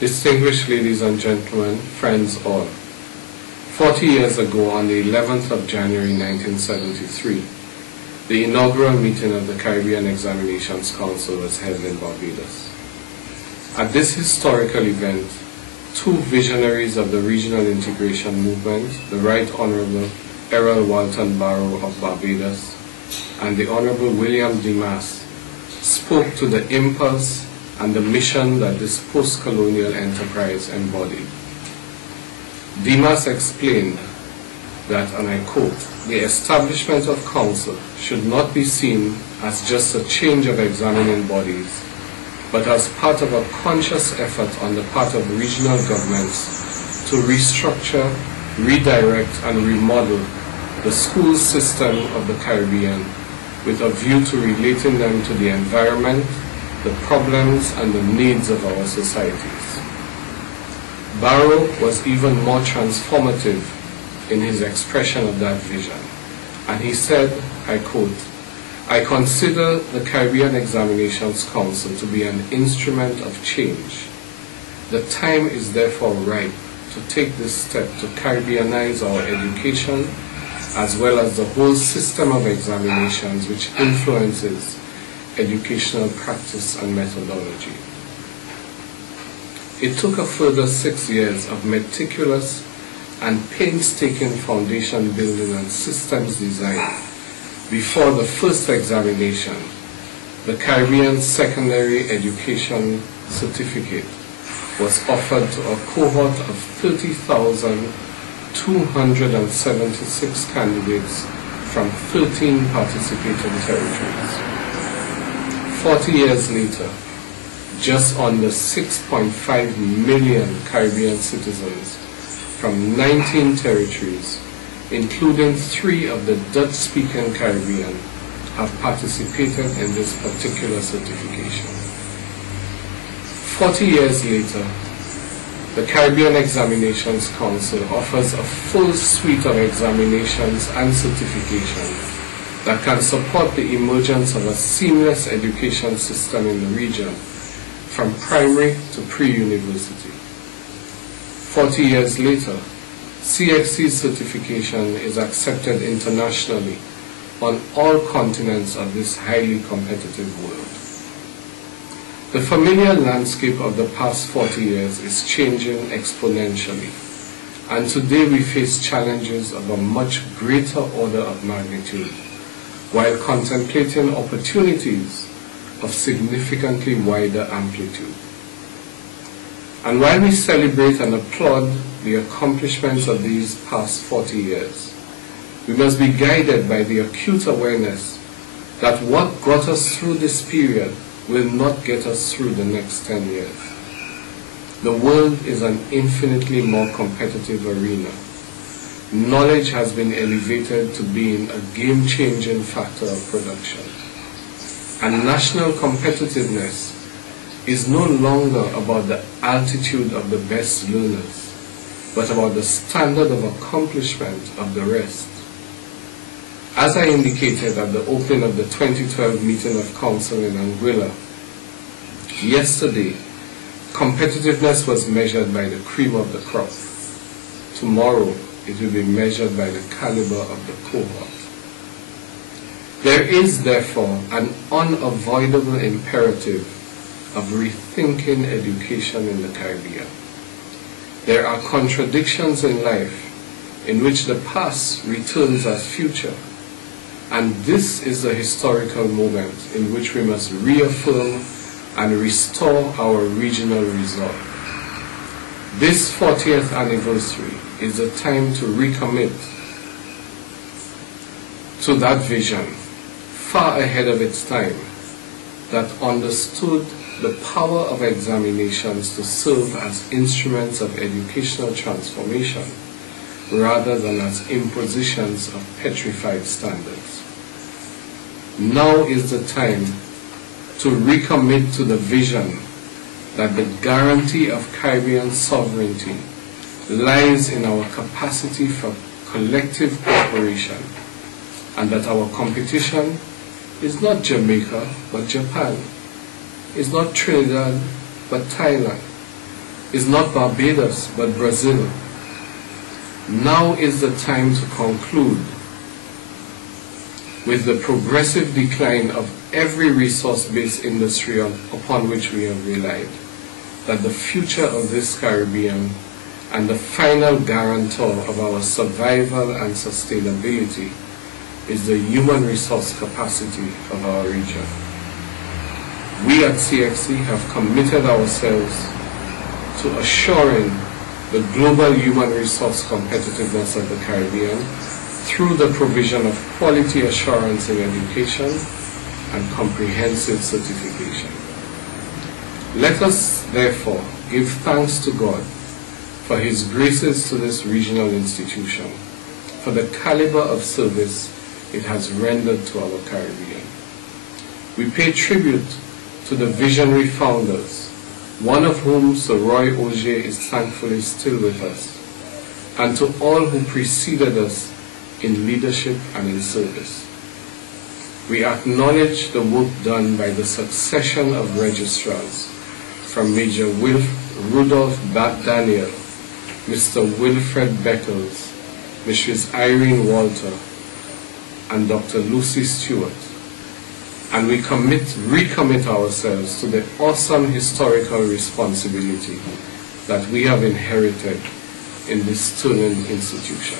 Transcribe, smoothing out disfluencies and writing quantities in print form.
Distinguished ladies and gentlemen, friends all, 40 years ago on the 11th of January 1973, the inaugural meeting of the Caribbean Examinations Council was held in Barbados. At this historical event, two visionaries of the regional integration movement, the Right Honorable Errol Walton Barrow of Barbados and the Honorable William Dimas, spoke to the impulse and the mission that this post-colonial enterprise embodied. Dimas explained that, and I quote, "The establishment of council should not be seen as just a change of examining bodies, but as part of a conscious effort on the part of regional governments to restructure, redirect, and remodel the school system of the Caribbean with a view to relating them to the environment, the problems and the needs of our societies." Barrow was even more transformative in his expression of that vision, and he said, I quote, "I consider the Caribbean Examinations Council to be an instrument of change. The time is therefore ripe to take this step to Caribbeanize our education as well as the whole system of examinations which influences educational practice and methodology." It took a further 6 years of meticulous and painstaking foundation building and systems design before the first examination, the Caribbean Secondary Education Certificate, was offered to a cohort of 30,276 candidates from 13 participating territories. 40 years later, just under 6.5 million Caribbean citizens from 19 territories, including 3 of the Dutch-speaking Caribbean, have participated in this particular certification. 40 years later, the Caribbean Examinations Council offers a full suite of examinations and certifications that can support the emergence of a seamless education system in the region, from primary to pre-university. 40 years later, CXC certification is accepted internationally on all continents of this highly competitive world. The familiar landscape of the past 40 years is changing exponentially, and today we face challenges of a much greater order of magnitude, while contemplating opportunities of significantly wider amplitude. And while we celebrate and applaud the accomplishments of these past 40 years, we must be guided by the acute awareness that what got us through this period will not get us through the next 10 years. The world is an infinitely more competitive arena. Knowledge has been elevated to being a game-changing factor of production. And national competitiveness is no longer about the altitude of the best learners, but about the standard of accomplishment of the rest. As I indicated at the opening of the 2012 meeting of Council in Anguilla, yesterday, competitiveness was measured by the cream of the crop. Tomorrow, it will be measured by the caliber of the cohort. There is, therefore, an unavoidable imperative of rethinking education in the Caribbean. There are contradictions in life in which the past returns as future, and this is the historical moment in which we must reaffirm and restore our regional resolve. This 40th anniversary is the time to recommit to that vision, far ahead of its time, that understood the power of examinations to serve as instruments of educational transformation rather than as impositions of petrified standards. Now is the time to recommit to the vision that the guarantee of Caribbean sovereignty lies in our capacity for collective cooperation, and that our competition is not Jamaica but Japan, is not Trinidad but Thailand, is not Barbados, but Brazil. Now is the time to conclude with the progressive decline of every resource-based industry upon which we have relied, that the future of this Caribbean and the final guarantor of our survival and sustainability is the human resource capacity of our region. We at CXC have committed ourselves to assuring the global human resource competitiveness of the Caribbean through the provision of quality assurance in education and comprehensive certification. Let us, therefore, give thanks to God for His graces to this regional institution, for the caliber of service it has rendered to our Caribbean. We pay tribute to the visionary founders, one of whom, Sir Roy Auger, is thankfully still with us, and to all who preceded us in leadership and in service. We acknowledge the work done by the succession of registrars, from Major Rudolph Daniel, Mr. Wilfred Beckles, Mrs. Irene Walter, and Dr. Lucy Stewart. And we recommit ourselves to the awesome historical responsibility that we have inherited in this sterling institution.